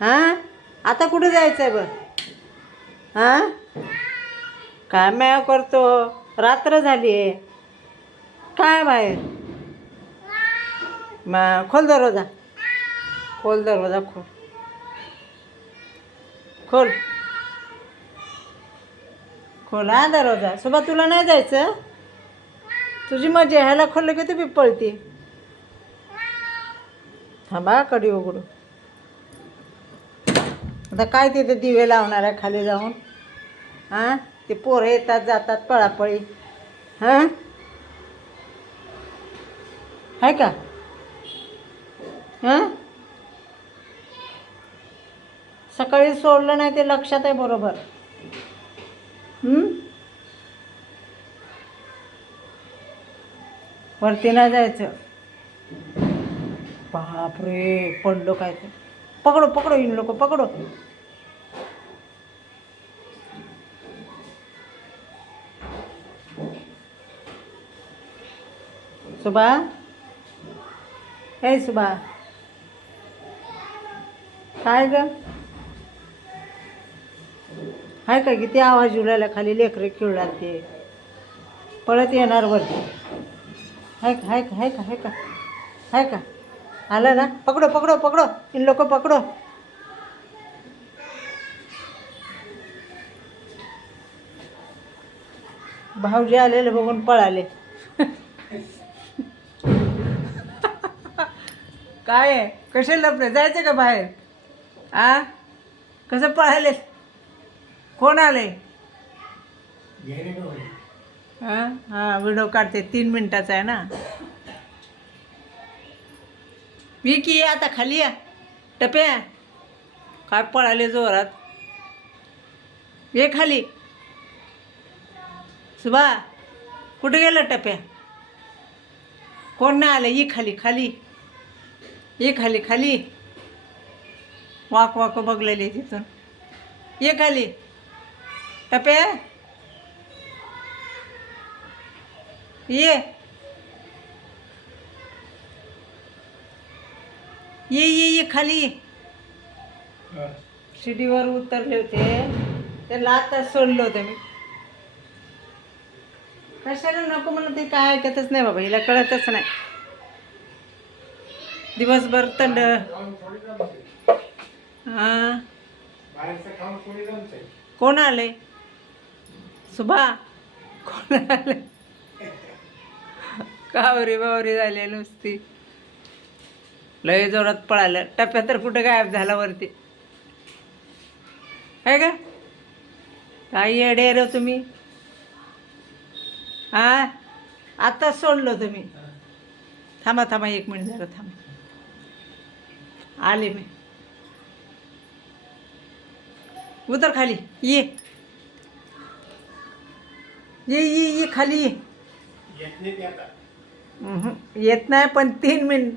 हां? आता कुठे जायचं आहे बरं हां? काय मॅव करतो? रात्र झाली आहे. काय बाहेर? मग खोल दरवाजा. खोल दरवाजा खोल. खोल. खोल हा दरवाजा. सुबा तुला नाही जायचं? तुझी मजा ह्याला खोललं की तुम्ही पळते थांबा कडी उघडू. आता काय तिथे दिवे लावणार आहे खाली जाऊन? हां? ते पोरं येतात जातात पळापळी. हां? आहे का? हां? सकाळी सोडलं नाही ते लक्षात आहे बरोबर. वरती नाही जायचं. बापरे पडलो काय ते पकडो पकडो इन लोक पकडो. सुबा? हे सुबा. काय ग? हाय का किती आवाज उडायला खाली लेकरे खेळणार ते. पळत येणार वरती. हाय का हाय का हाय का हाय का हाय का? आलं ना? पकडो पकडो पकडो. इन लोक पकडो. भाऊजी आलेले बघून पळाले. काय आहे? कसे लपले? जायचं का बाहेर? आ? कसं पळाले? कोण आले? हां हां व्हिडिओ काढते. तीन मिनिटाचा आहे ना? विकी आता खाली या. टप्या काय पळाले जोरात? ये खाली. सुभा कुठे गेलं टप्या? कोण नाही आलं? ये खाली खाली. ये खाली खाली. वाक वाक बघलेली तिथून. ये खाली. टप्या. ये. ये ये ये खाली ये. शिडीवर उतरले होते. त्याला आता सोडलं होतं मी. कशाला नको म्हणून ते काय ऐकतच नाही बाबा हिला कळतच नाही. दिवसभर थंड. हां. कोण आले सुभा. कोण आले कावरी बावरी झाली नुसती. लय जोरात पळालं. टप्प्यात तर कुठं गायब झाला वरती. आहे का? काही येडे रे तुम्ही? हा आत्ताच सोडलं तुम्ही. थांबा थांबा एक मिनिट जरा थांबा. आले मी. उतर खाली. ये. ये ये ये खाली. ये येत नाही पण तीन मिनिट.